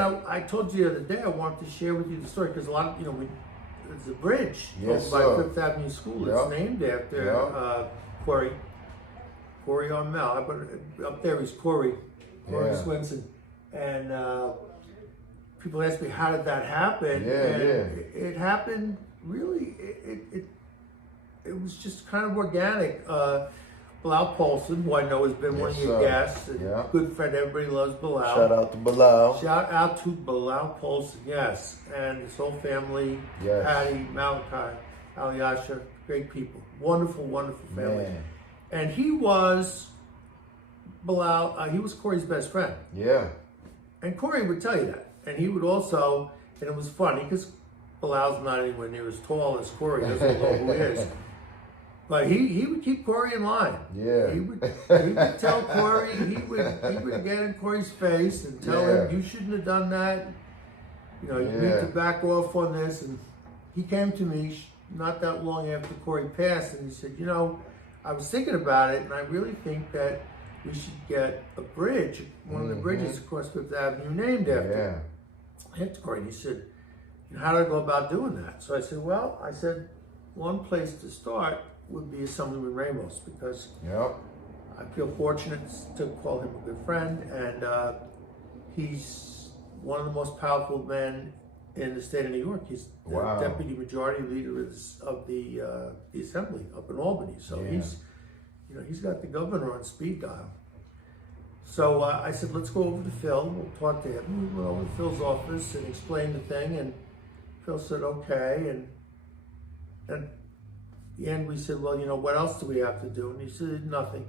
then I told you the other day I wanted to share with you the story because a lot of, there's a bridge over by Fifth Avenue School. It's named after Corey Armel. Up there is Corey Swinson. And people ask me, how did that happen? It happened really, it was just kind of organic. Bilal Paulson, who I know has been one of your guests, a good friend, everybody loves Bilal. Shout out to Bilal. Shout out to Bilal Paulson, yes. And his whole family, Patty, Malachi, Alyasha, great people. Wonderful, wonderful family. Man. And he was, Bilal, he was Corey's best friend. Yeah. And Corey would tell you that. And he would also, and it was funny because Bilal's not anywhere near as tall as Corey, doesn't know who he is. But he would keep Corey in line. Yeah. He would tell Corey, he would get in Corey's face and tell him, you shouldn't have done that. You need to back off on this. And he came to me not that long after Corey passed and he said, I was thinking about it and I really think that we should get a bridge, one of the bridges across Fifth Avenue named after Corey. And he said, how do I go about doing that? So I said, one place to start would be Assemblyman Ramos because I feel fortunate to call him a good friend, and he's one of the most powerful men in the state of New York. He's the deputy majority leader of the Assembly up in Albany. So he's got the governor on speed dial. So I said, let's go over to Phil. We'll talk to him. We went over to Phil's office and explained the thing, and Phil said, okay. And at the end, we said, well, what else do we have to do? And he said, nothing.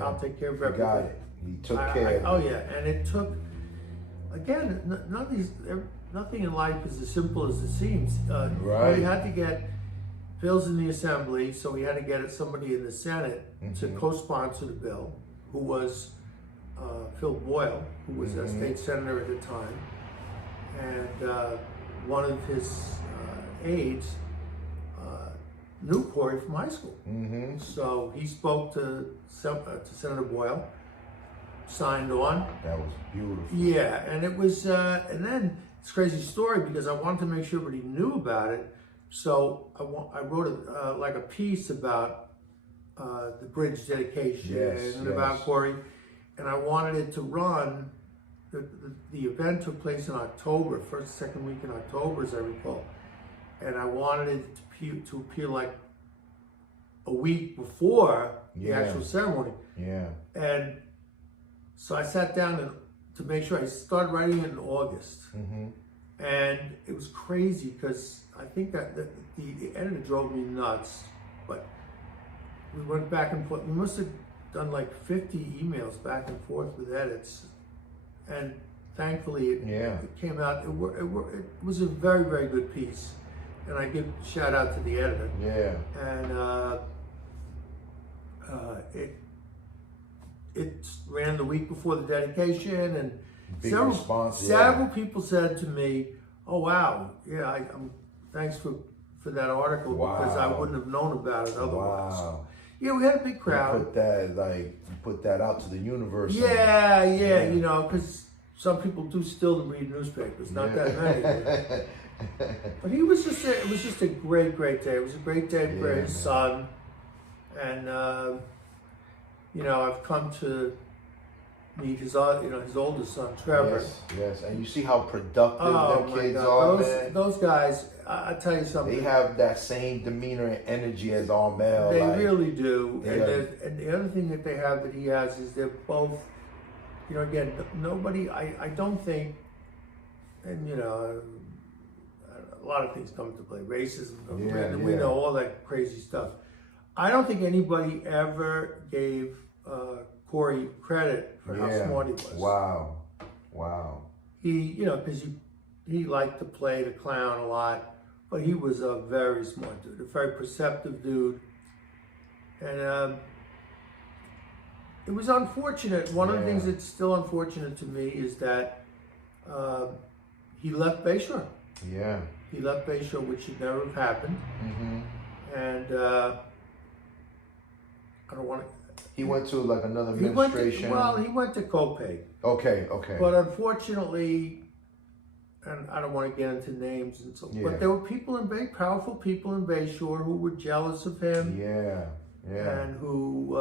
I'll take care of everything. Got it. He took care of it. Oh, yeah. And it took, again, nothing in life is as simple as it seems. We had to get, Phil's in the Assembly, so we had to get somebody in the Senate to co-sponsor the bill, who was Phil Boyle, who was a state senator at the time. And one of his aides knew Corey from high school. So he spoke to Senator Boyle, signed on. That was beautiful. Yeah, and it was, and then it's a crazy story because I wanted to make sure everybody knew about it. So I wrote like a piece about the bridge dedication and about Corey, and I wanted it to run. The event took place in October, first, second week in October, as I recall. And I wanted it to appear like a week before the actual ceremony. And so I sat down to make sure. I started writing it in August. And it was crazy because I think that the editor drove me nuts. But we went back and forth. We must have done like 50 emails back and forth with edits. And thankfully it came out. It was a very, very good piece. And I give a shout out to the editor. And it ran the week before the dedication, and several people said to me, "Oh wow, thanks for that article because I wouldn't have known about it otherwise." Yeah, we had a big crowd. You put that out to the universe. Because some people do still read newspapers, not that many. But it was just a great day. It was a great day for his son. And, I've come to meet his oldest son, Trevor. Yes. And you see how productive their kids are, man. Those guys, I tell you something. They have that same demeanor and energy as Armel. They really do. And the other thing that they have that he has is they're both, again, nobody, I don't think, and, a lot of things come into play. Racism, we know all that crazy stuff. I don't think anybody ever gave Corey credit for how smart he was. Wow. He, because he liked to play the clown a lot, but he was a very smart dude, a very perceptive dude. And it was unfortunate. One of the things that's still unfortunate to me is that he left Bayshore. He left Bayshore, which should never have happened. And I don't want to. He went to like another He administration. he went to Copay. Okay. But unfortunately, and I don't want to get into names and so, but there were people powerful people in Bayshore who were jealous of him. Yeah. And who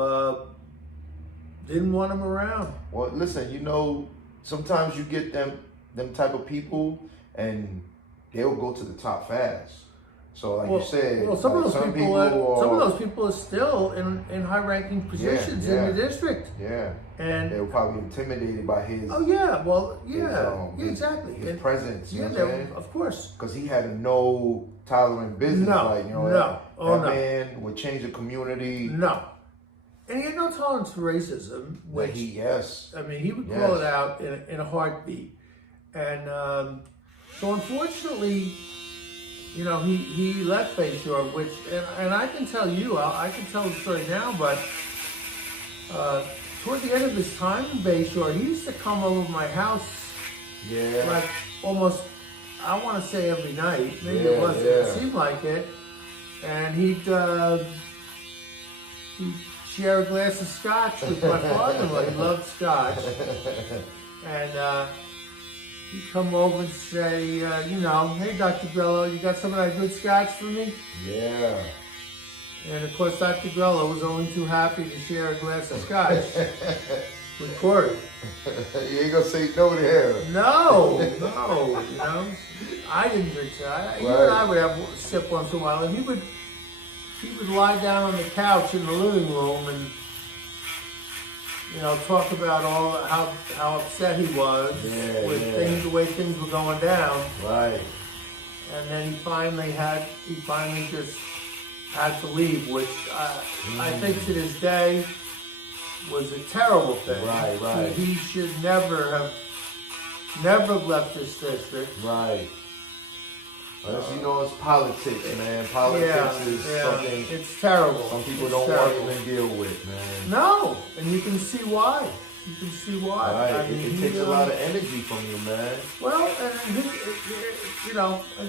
didn't want him around. Well, listen, sometimes you get them type of people, and they'll go to the top fast. So, like you said, some of those people are still in high-ranking positions in the district. Yeah, and they were probably intimidated by his. Oh yeah, well, exactly. His presence. You know what I'm saying? Of course. Because he had a no tolerant business. That man would change the community. No. And he had no tolerance for racism, which he would call it out in a heartbeat. And so unfortunately, he left Bayshore, which, and I can tell you, I can tell the story now, but toward the end of his time in Bayshore, he used to come over to my house, like almost, I want to say every night, maybe it wasn't, it seemed like it, and he'd share a glass of scotch with my father-in-law. He loved scotch. And he'd come over and say, hey, Dr. Grello, you got some of that good scotch for me? Yeah. And of course, Dr. Grello was only too happy to share a glass of scotch with Corey. You ain't gonna say no to him. No, I didn't drink that. You and I would have a sip once in a while, and he would lie down on the couch in the living room and, talk about how upset he was with the way things were going down. Right. And then he finally just had to leave, which I think to this day was a terrible thing. Right. He should never have left this district. Right. It's politics, man. Politics is something. It's terrible. Some people don't want to even deal with, man. No, and you can see why. Right. It takes a lot of energy from you, man. Well, and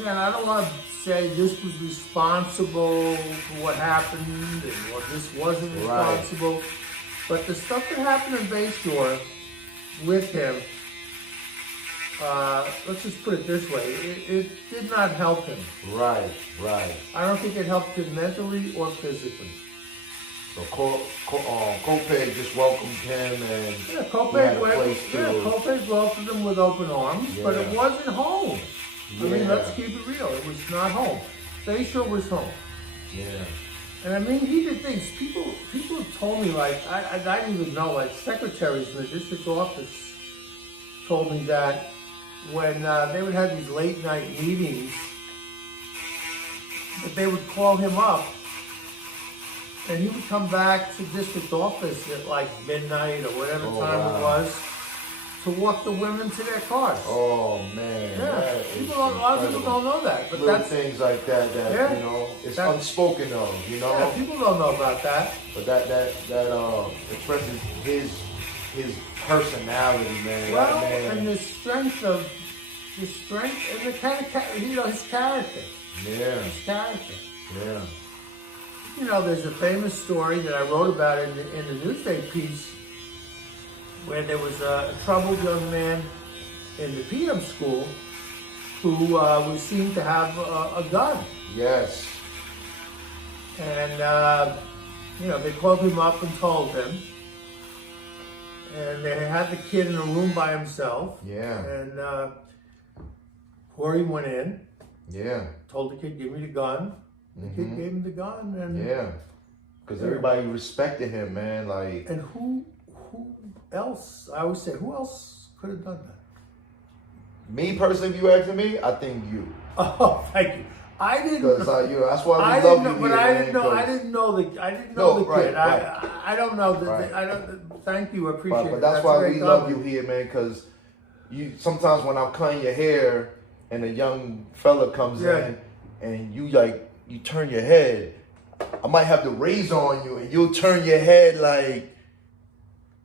again, I don't want to say this was responsible for what happened or this wasn't responsible, but the stuff that happened in Bayshore with him, let's just put it this way, it did not help him. Right. I don't think it helped him mentally or physically. So Copay just welcomed him, and Copay welcomed him with open arms, but it wasn't home. I mean, let's keep it real. It was not home. Bayshore was home. Yeah. And I mean, he did things. People told me, like, I didn't even know, like, secretaries in the district office told me that when they would have these late night meetings, that they would call him up, and he would come back to district office at like midnight or whatever time it was to walk the women to their cars. Oh man! Yeah, a lot of people don't know that, but little things like that it's unspoken of. Yeah, people don't know about that. But that expresses his personality, man. Well, man. and the strength and the kind of his character. Yeah. His character. Yeah. There's a famous story that I wrote about in the Newsday piece where there was a troubled young man in the PM school who was seen to have a gun. Yes. And, they called him up and told him. And they had the kid in a room by himself. Yeah. And Corey went in. Yeah. Told the kid, give me the gun. The kid gave him the gun. And because everybody respected him, man. Like. And who else? I always say, who else could have done that? Me personally, if you asking me, I think you. Oh, thank you. I didn't. Because that's why we love you. But I didn't know the kid. I don't know thank you. I appreciate it. But that's why we love you here, man. Because sometimes when I'm cutting your hair and a young fella comes in and you turn your head, I might have the razor on you and you'll turn your head like,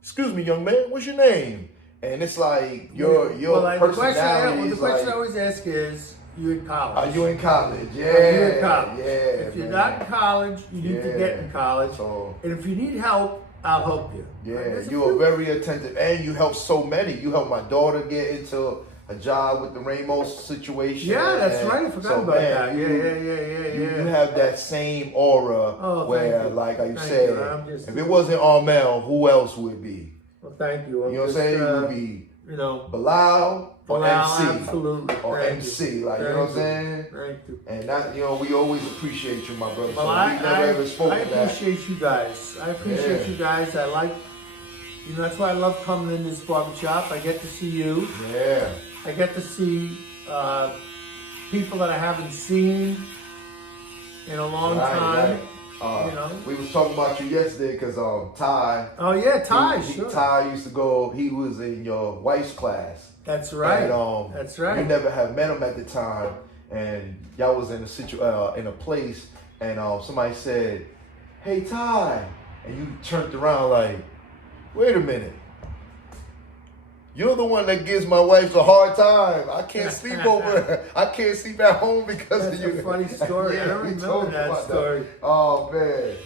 excuse me, young man, what's your name? And it's like your personality. The question I always ask is, you in college? Are you in college? Yeah. Are you in college? Yeah. If you're not in college, you need to get in college. And if you need help I'll help you. Yeah, you are very attentive, and you help so many. You helped my daughter get into a job with the Ramos situation. Yeah, that's right. I forgot about that. Yeah. You have that same aura where, like you said, if it wasn't Armel, who else would it be? Well, thank you. You know what I'm saying? It would be, Bilal or MC. Absolutely. Or MC. You know what I'm saying? Thank you. And that, we always appreciate you, my brother. Well, so we never ever spoke I appreciate you guys. I appreciate you guys. I like, that's why I love coming in this barbershop. I get to see you. Yeah. I get to see people that I haven't seen in a long time. We was talking about you yesterday because Ty. Oh yeah, Ty. Sure. Ty used to go. He was in your wife's class. That's right. And, that's right. You never had met him at the time, and y'all was in a place, and somebody said, "Hey Ty," and you turned around like, "Wait a minute. You're the one that gives my wife a hard time. I can't sleep over. I can't sleep at home because of you." That's a funny story. I don't remember that story. Oh man.